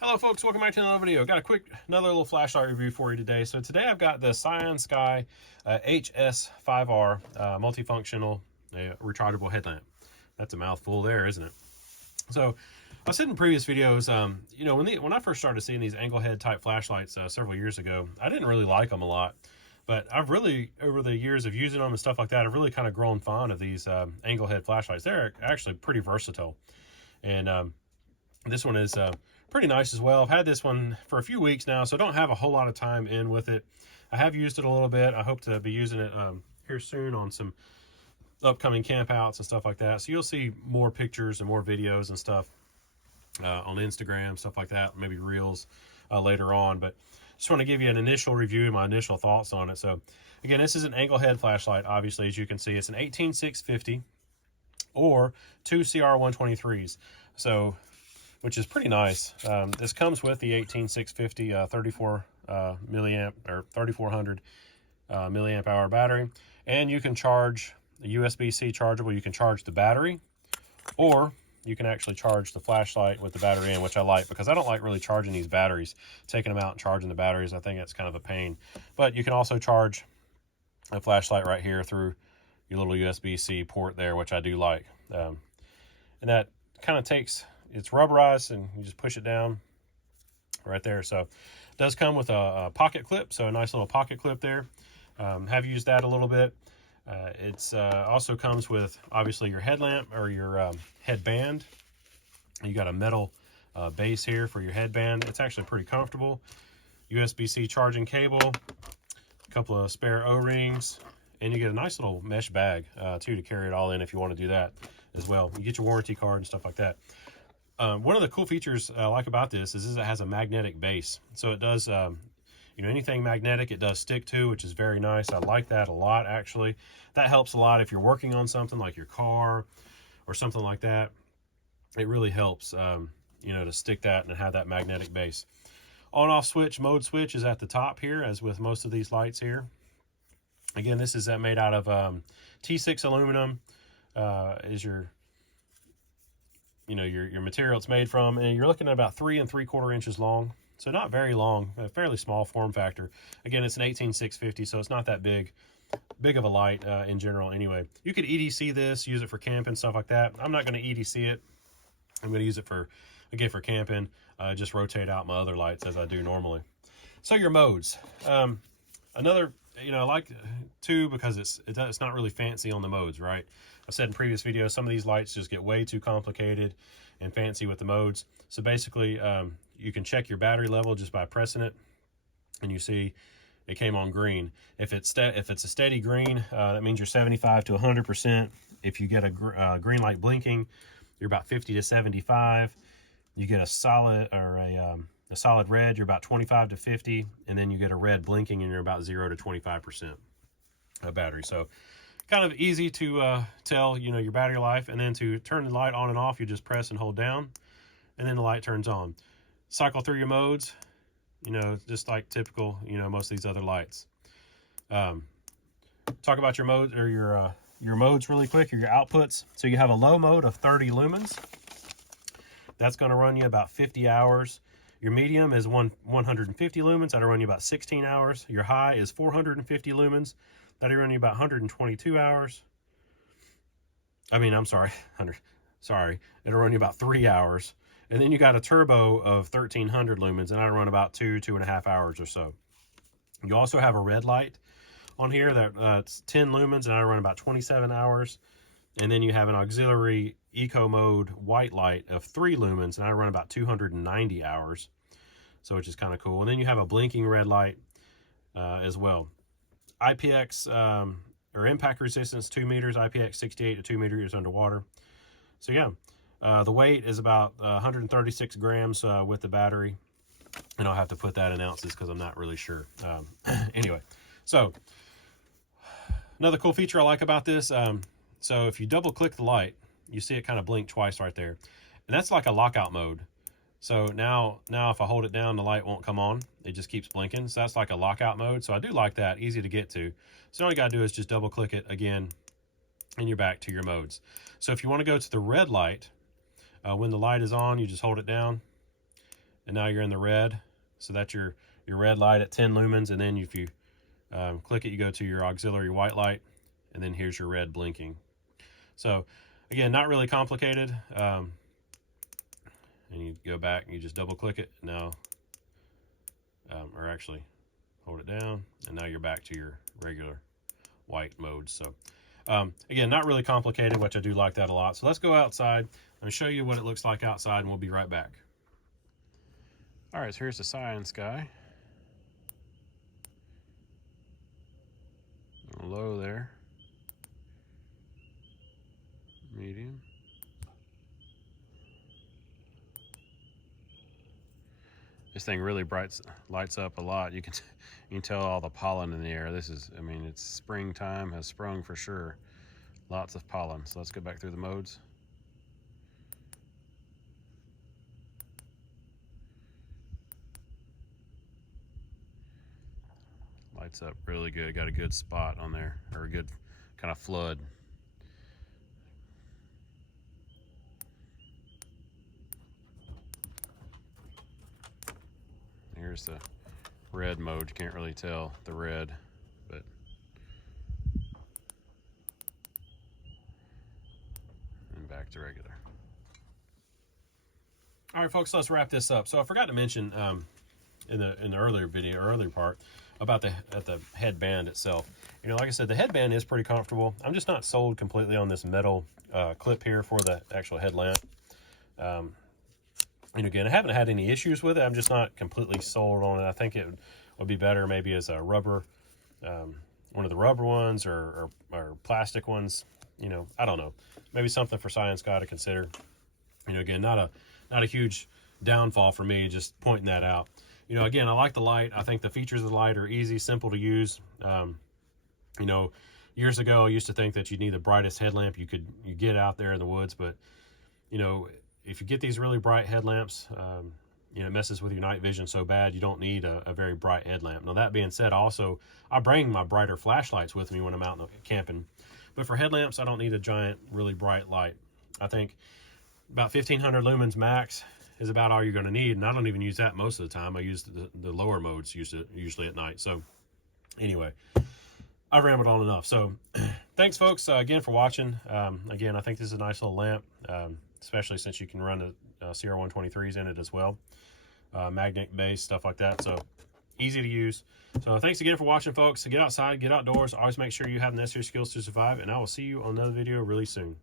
Hello folks, welcome back to another video. Got another little flashlight review for you today. So today I've got the Cyansky HS5R multifunctional rechargeable headlamp. That's a mouthful there, isn't it? So I said in previous videos, you know, when I first started seeing these angle head type flashlights several years ago, I didn't really like them a lot. But I've really, over the years of using them and stuff like that, I've really kind of grown fond of these angle head flashlights. They're actually pretty versatile. And this one is pretty nice as well. I've had this one for a few weeks now, so I don't have a whole lot of time in with it. I have used it a little bit. I hope to be using it here soon on some upcoming campouts and stuff like that. So you'll see more pictures and more videos and stuff on Instagram, stuff like that, maybe reels later on. But just want to give you an initial review, my initial thoughts on it. So again, this is an angle head flashlight. Obviously, as you can see, it's an 18650 or two CR123s. So which is pretty nice. This comes with the 18650 34 milliamp or 3400 milliamp hour battery, and you can charge the USB-C chargeable. You can charge the battery, or you can actually charge the flashlight with the battery in, which I like because I don't like really charging these batteries, taking them out and charging the batteries. I think it's kind of a pain. But you can also charge a flashlight right here through your little USB-C port there, which I do like. And that kind of takes, it's rubberized and you just push it down right there. So it does come with a pocket clip, so a nice little pocket clip there. Have used that a little bit. It's also comes with obviously your headlamp or your headband. You got a metal base here for your headband. It's actually pretty comfortable. USB-C charging cable, a couple of spare O-rings, and you get a nice little mesh bag too to carry it all in if you want to do that as well. You get your warranty card and stuff like that. One of the cool features I like about this is it has a magnetic base. So it does, you know, anything magnetic, it does stick to, which is very nice. I like that a lot, actually. That helps a lot if you're working on something like your car or something like that. It really helps, you know, to stick that and have that magnetic base. On-off switch, mode switch is at the top here, as with most of these lights here. Again, this is made out of T6 aluminum, is your material it's made from, and you're looking at about 3 3/4 inches long, so not very long, a fairly small form factor. Again, it's an 18650, so it's not that big of a light in general. Anyway, you could EDC this, use it for camping, stuff like that. I'm not going to EDC it. I'm going to use it for, again, for camping. Just rotate out my other lights as I do normally. So your modes, another, you know, I like too, because it's not really fancy on the modes, right? I've said in previous videos, some of these lights just get way too complicated and fancy with the modes. So basically, you can check your battery level just by pressing it, and you see it came on green. If it's a steady green, that means you're 75 to 100%. If you get a green light blinking, you're about 50 to 75. You get a solid or a solid red, you're about 25 to 50, and then you get a red blinking, and you're about 0 to 25% battery. So kind of easy to tell, you know, your battery life. And then to turn the light on and off, you just press and hold down, and then the light turns on. Cycle through your modes, you know, just like typical, you know, most of these other lights. Talk about your modes, or your modes really quick, or your outputs. So you have a low mode of 30 lumens. That's going to run you about 50 hours. Your medium is 150 lumens. That'll run you about 16 hours. Your high is 450 lumens. That'll run you about 122 hours. I'm sorry, it'll run you about 3 hours. And then you got a turbo of 1300 lumens, and that'll run about 2.5 hours or so. You also have a red light on here that it's 10 lumens, and that'll run about 27 hours. And then you have an auxiliary eco mode white light of 3 lumens, and that'll run about 290 hours. So which is kind of cool. And then you have a blinking red light as well. IPX or impact resistance 2 meters, IPX 68 to 2 meters underwater. So yeah, the weight is about 136 grams with the battery, and I'll have to put that in ounces because I'm not really sure. Anyway, so another cool feature I like about this, so if you double click the light, you see it kind of blink twice right there, and that's like a lockout mode. So now if I hold it down, the light won't come on. It just keeps blinking. So that's like a lockout mode. So I do like that, easy to get to. So all you gotta do is just double click it again, and you're back to your modes. So if you want to go to the red light, when the light is on, you just hold it down, and now you're in the red. So that's your red light at 10 lumens, and then if you click it, you go to your auxiliary white light, and then here's your red blinking. So again, not really complicated. And you go back and you just double click it now, or actually hold it down, and now you're back to your regular white mode. So again, not really complicated, which I do like that a lot. So let's go outside and show you what it looks like outside, and we'll be right back. All right, so here's the Cyansky. Low there. Medium. This thing really lights up a lot. You can tell all the pollen in the air. This is, I mean, it's springtime, has sprung for sure. Lots of pollen. So let's go back through the modes. Lights up really good. Got a good spot on there, or a good kind of flood. Here's the red mode. You can't really tell the red, but and back to regular. All right, folks, let's wrap this up. So I forgot to mention in the earlier video, or earlier part, about the headband itself. You know, like I said, the headband is pretty comfortable. I'm just not sold completely on this metal clip here for the actual headlamp. And again, I haven't had any issues with it. I'm just not completely sold on it. I think it would be better maybe as a rubber, one of the rubber ones, or plastic ones. You know, I don't know. Maybe something for Cyansky to consider. You know, again, not a huge downfall for me, just pointing that out. You know, again, I like the light. I think the features of the light are easy, simple to use. You know, years ago, I used to think that you need the brightest headlamp you get out there in the woods, but you know, if you get these really bright headlamps, you know, it messes with your night vision so bad you don't need a very bright headlamp. Now, that being said, also, I bring my brighter flashlights with me when I'm out camping. But for headlamps, I don't need a giant, really bright light. I think about 1,500 lumens max is about all you're going to need, and I don't even use that most of the time. I use the lower modes usually at night. So anyway, I've rambled on enough. So thanks, folks, again for watching. Again, I think this is a nice little lamp. Especially since you can run the CR123s in it as well. Magnetic base, stuff like that. So easy to use. So thanks again for watching, folks. So get outside, get outdoors. Always make sure you have the necessary skills to survive. And I will see you on another video really soon.